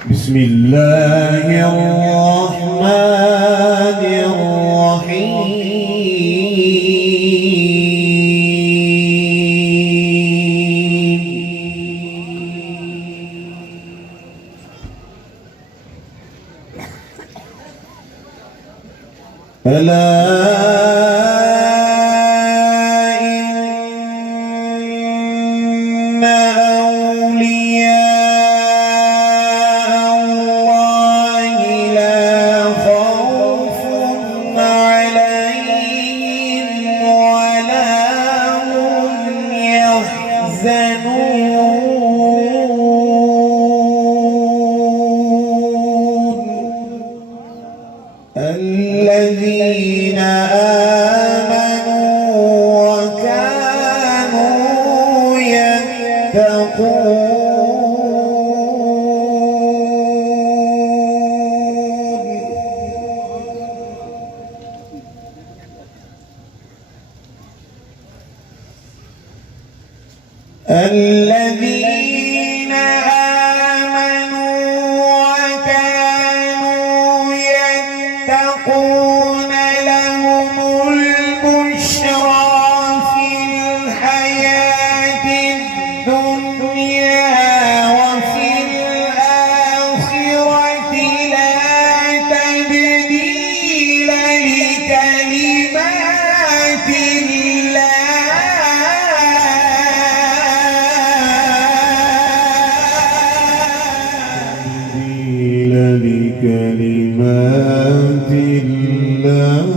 بسم الله الرحمن الرحيم ألا إن أولياء الله لا خوف عليهم ولا هم يحزنون الذين آمنوا وكانوا يتقون الذين آمنوا وكانوا يتقون لهم البشرى في الحياة الدنيا وفي الآخرة لا تبديل لكلمات لكلمات الله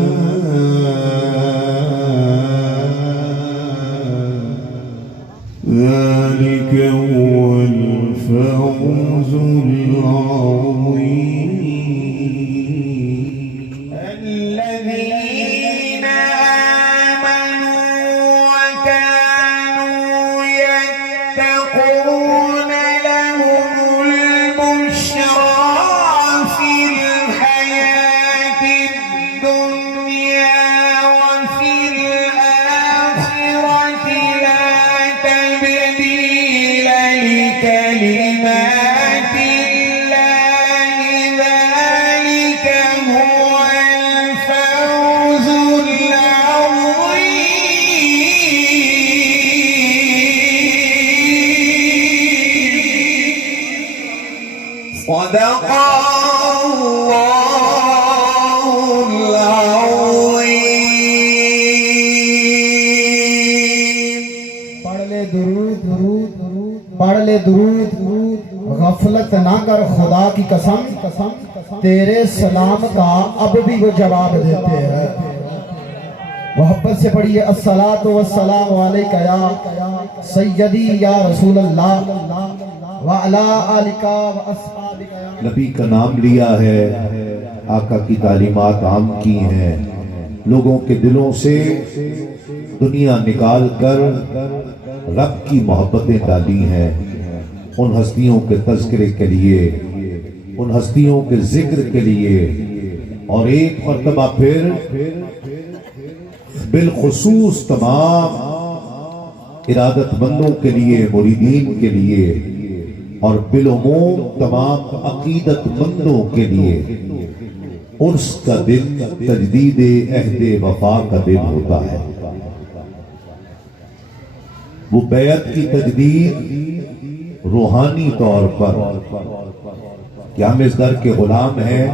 ذلك هو الفوز العظيم الذين آمنوا وكانوا يتقون لهم البشرى في الحياة الدنيا وفي الآخرة لا تبديل لكلمات الله ذلك هو الفوز العظيم صدق الله العظيم پڑھ لے درود پڑھ لے درود غفلت نہ کر خدا کی قسم تیرے سلام کا اب بھی وہ جواب دیتے ہیں محبت سے پڑھیے الصلاۃ والسلام علیکہ یا سیدی یا رسول اللہ وعلی آلک واصحابک یا نبی کا نام لیا ہے آقا کی تعلیمات عام کی ہیں لوگوں کے دلوں سے دنیا نکال کر رب کی محبتیں ڈالی ہیں ان ہستیوں کے تذکرے کے لیے ان ہستیوں کے ذکر کے لیے اور ایک مرتبہ پھر بالخصوص تمام ارادت مندوں کے لیے مریدین کے لیے اور بالعموم تمام عقیدت مندوں کے لیے عرس کا دن تجدید عہد وفا کا دن ہوتا ہے وہ بیعت کی تجدید روحانی طور پر کہ ہم اس در کے غلام ہیں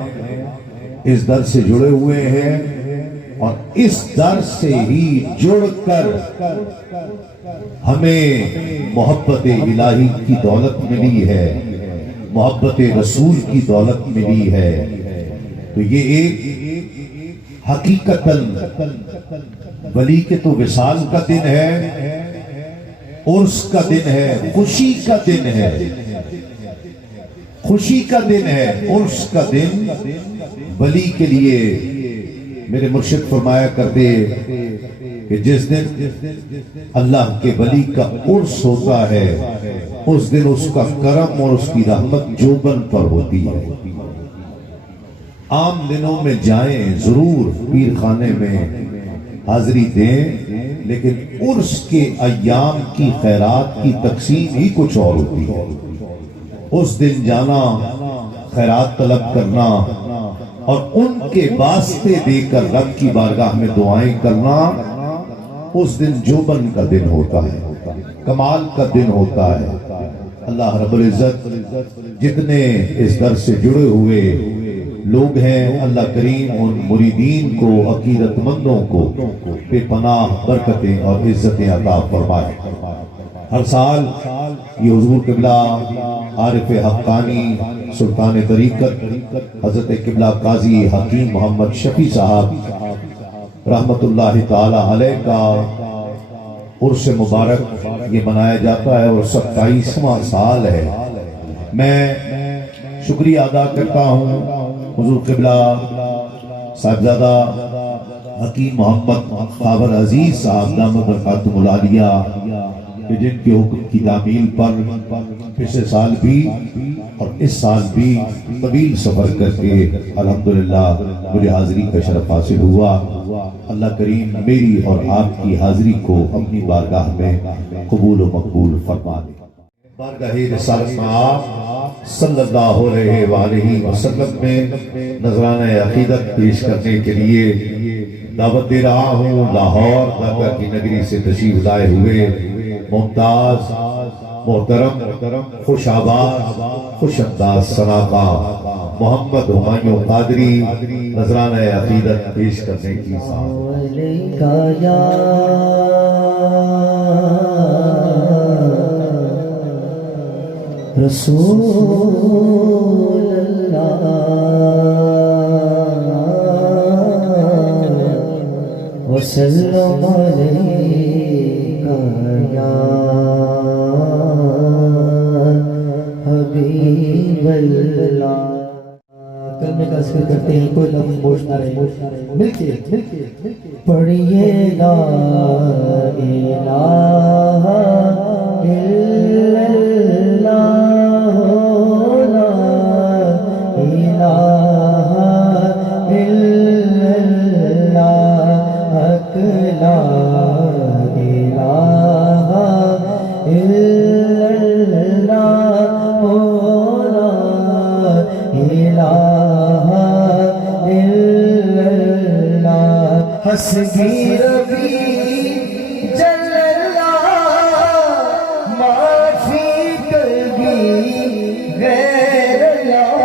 اس در سے جڑے ہوئے ہیں اور اس در سے ہی جڑ کر ہمیں محبت الہی کی دولت ملی ہے محبت رسول کی دولت ملی ہے تو یہ ایک حقیقتاً ولی کے تو وصال کا دن ہے عرس کا دن ہے خوشی کا دن ہے خوشی کا دن ہے عرس کا دن ولی کے لیے میرے مرشد فرمایا کرتے کہ جس دن اللہ کے ولی کا عرس ہوتا ہے اس دن اس کا کرم اور اس کی رحمت جوبن پر ہوتی ہے عام دنوں میں جائیں ضرور پیر خانے میں حاضری دیں لیکن عرس کے ایام کی خیرات کی تقسیم ہی کچھ اور ہوتی ہے اس دن جانا خیرات طلب کرنا اور ان کے واسطے دے کر رب کی بارگاہ میں دعائیں کرنا، اس دن جوبن کا دن ہوتا ہے، کمال کا دن ہوتا ہے۔ اللہ رب العزت جتنے اس در سے جڑے ہوئے لوگ ہیں، اللہ کریم ان مریدین کو، عقیدت مندوں کو بے پناہ برکتیں اور عزتیں عطا فرمائے۔ ہر سال یہ حضور قبلہ عارف حقانی سلطان طریقت حضرت قبلہ قاضی حکیم محمد شفیع صاحب رحمت اللہ تعالی علیہ کا عرس مبارک یہ منایا جاتا ہے اور 27واں سال ہے۔ میں شکریہ ادا کرتا ہوں حضور قبلہ صاحبزادہ حکیم محمد خاور عزیز صاحب دامت برکاتہم العالیہ کہ جن کے حکم کی تعمیل پر پچھلے سال بھی اور اس سال بھی طویل سفر کر کے الحمدللہ مجھے حاضری کا شرف حاصل ہوا۔ اللہ کریم میری اور آپ کی حاضری کو اپنی بارگاہ میں قبول و مقبول فرما دے۔ بارگاہ رسالت آپ صلی اللہ علیہ وآلہ وسلم میں نذرانہ عقیدت پیش کرنے کے لیے دعوت دے رہا ہوں۔ لاہور داتا کی نگری سے تشریف لائے ہوئے ممتاز، محترم، خوش آواز، خوش انداز سناقہ محمد ہمایوں قادری نذرانہ عقیدت پیش کرنے کی سعادت۔ رسول اللہ وسلم علیکہ یا حبیب اللہ۔ کرنے کا ذکر کرتے ہیں، کوئی لفظ بوجھ نہ رہے، مل کے پڑھیے لا الہ الا اللہ، لا الہ الا اللہ، حق لا الہ الا اللہ، لا الہ الا اللہ، حسبی ربی جل اللہ، ما فی قلبی غیر اللہ،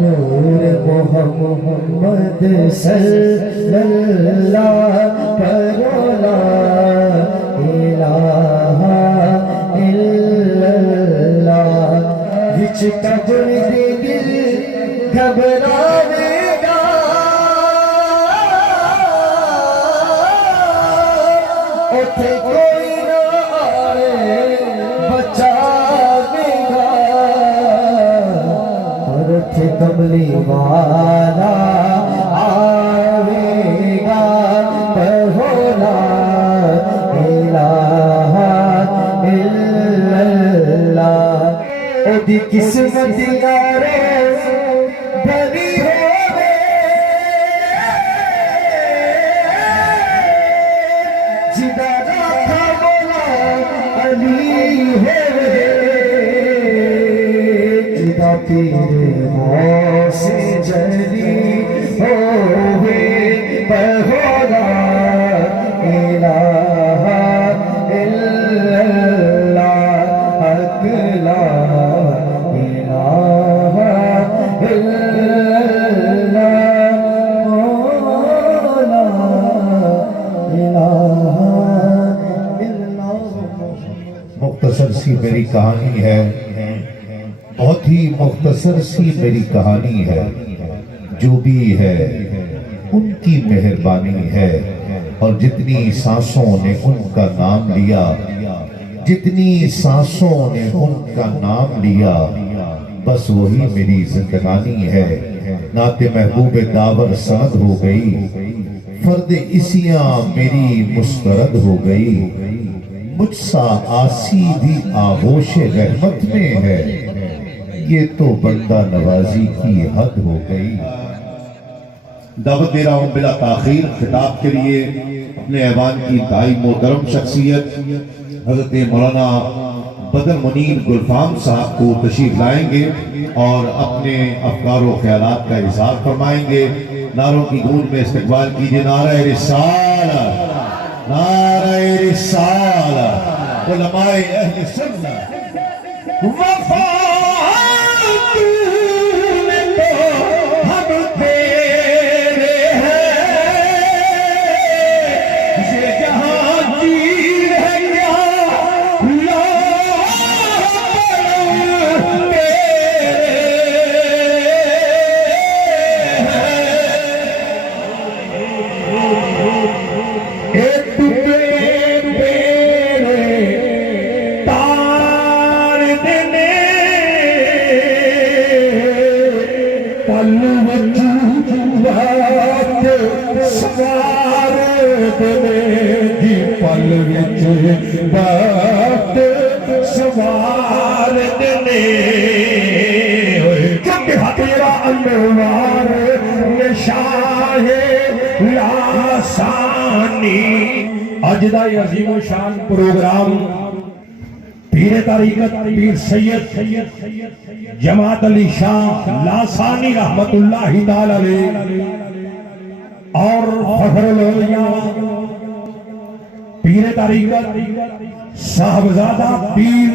نور محمد صلی اللہ پر لا الہ الا اللہ، وچ قبر دے دل گھبراوے گا، اوتھے کوئی نہ آئے بچاوے گا، اور اوتھے کملی والا آوے گا، پڑھو لا الہ الا اللہ، او دی قسمت یارے بھلی ہووے، جدا راکھا مولا علی ہووے، جدا پیر غوث جلی ہووے، پڑھو لا الہ الا اللہ، حق لا الہ الا اللہ، لا الہ الا اللہ۔ مختصر سی میری کہانی ہے، بہت ہی مختصر سی میری کہانی ہے، جو بھی ہے ان کی مہربانی ہے، اور جتنی سانسوں نے ان کا نام لیا، جتنی سانسوں نے ان کا نام لیا، بس وہی میری زندگانی ہے۔ نعت محبوب داور سند ہو گئی، فرد اسیاں میری مسترد ہو گئی، مجھ سا آسی بھی آغوش رحمت میں ہے، یہ تو بندہ نوازی کی حد ہو گئی۔ دعوت دے رہا ہوں بلا تاخیر خطاب کے لیے اپنے ایوان کی انتہائی محترم شخصیت حضرت مولانا بدر منیر گلفام صاحب کو تشریف لائیں گے اور اپنے افکار و خیالات کا اظہار فرمائیں گے. نعروں کی گونج میں استقبال کیجئے. نعرہ رسالت، نعرہ رسالت، علماء اہل سنت. وفا سوار دنے کیونکہ تیرا انوار نشاہ لاسانی. اج دا عظیم و شان پروگرام پیر طریقت پیر سید جماعت علی شاہ لاسانی رحمت اللہ تعالی علیہ اور فخر الاولیاء پیر طریقت صاحبزادہ پیر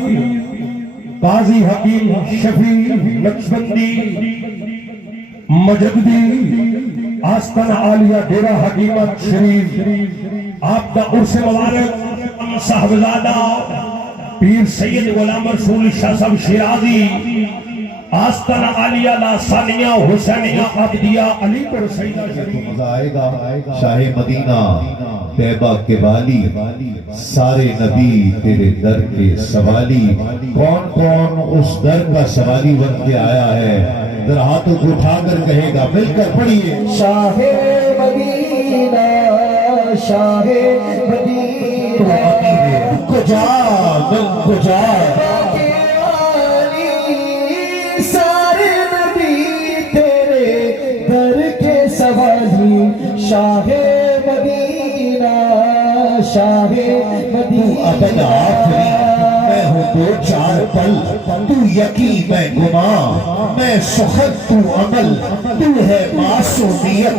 قاضی حکیم شفیع نقشبندی مجددی آستان عالیہ ڈیرہ حکیمت شریف آپ کا عرس مبارک. صاحبزادہ پیر سید غلام رسول شاہ صاحب شیرازی آستان عالیہ لاسانیہ حسینیہ عبدیہ علی پر سیدہ شریف. مزہ آئے گا. شاہ مدینہ طیبہ کے والی سارے نبی تیرے در کے سوالی. کون کون اس در کا سوالی بن کے آیا ہے؟ ذرا ہاتھوں کو اٹھا کر کہے گا. مل کر پڑھیے. شاہ مدینہ، شاہ مدینہ، کجا دل کجا سارے نبی تیرے در کے سوالی. شاہ مدینہ، شاہ مدینہ، ابد آخری میں ہوں دو چار پل. تو یقین میں گناہ، میں سخن تو عمل. تو ہے معصومیت،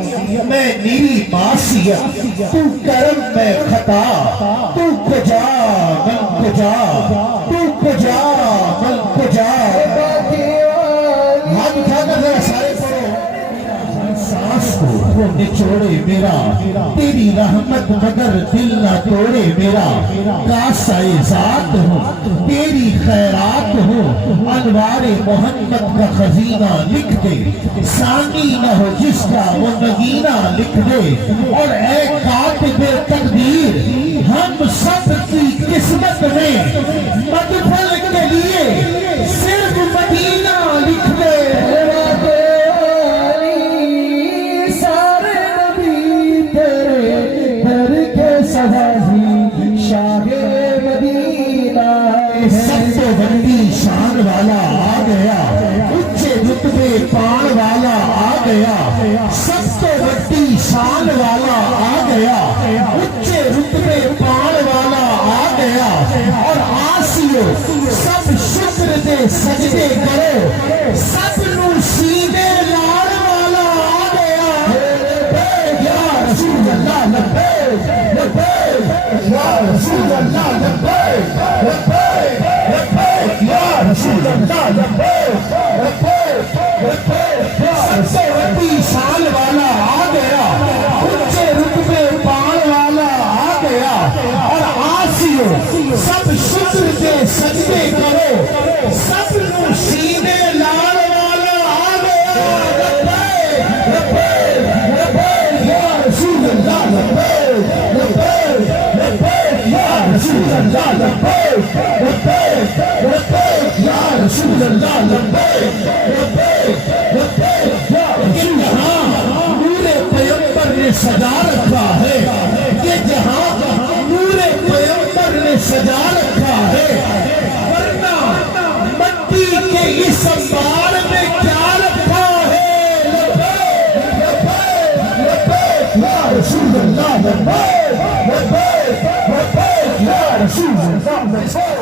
میں نیری معصیت. تو کرم میں خطا، تو کجا من کجا، تو کجا من کجا. ہاتھ اٹھا کر ذرا سارے پڑھو. سانس کو نچوڑے میرا تیری رحمت مگر دل نہ توڑے میرا. کاسہ ذات ہوں تیری خیرات ہوں. انوار محمد کا خزینہ لکھ دے. ثانی نہ ہو جس کا وہ نگینہ لکھ دے. اور اے کاتب تقدیر ہم سب کی قسمت میں مدفن کے لیے صرف مدینہ لکھ دے. شاہ مدینہ سب سے بڑی شان والا آ گیا. اونچے رتبے پان والا آ گیا. سب سے بڑی شان والا آ گیا. اونچے رتبے پان والا آ گیا. اور آسیو سب شکر دے سجدے کرو. سب نو سیدھے لال والا آ گیا. یا رسول اللہ لبیک لبیک، یا رسول اللہ لبیک لبیک لبیک، یا رسول اللہ لبیک لبیک لبیک. سب سے بڑی شان والا آ گیا. اونچے رتبے پان والا آ گیا. اور آسیو سب شکر دے سجدے کرو. سب نو سینے لال والا آ گیا. لبیک لبیک لبیک، یا رسول اللہ لبیک لبیک لبیک، یا رسول اللہ لبیک لبیک لبیک، یا رسول اللہ لبیک لبیک لبیک، یا رسول اللہ. نور پیغمبر نے سجا رکھا ہے کہ جہاں نور پیغمبر نے سجا رکھا ہے. ورنہ مٹی کے اس انبار میں کیا رکھا ہے؟ لبیک لبیک لبیک، یا رسول اللہ لبیک لبیک لبیک، یا رسول اللہ لبیک.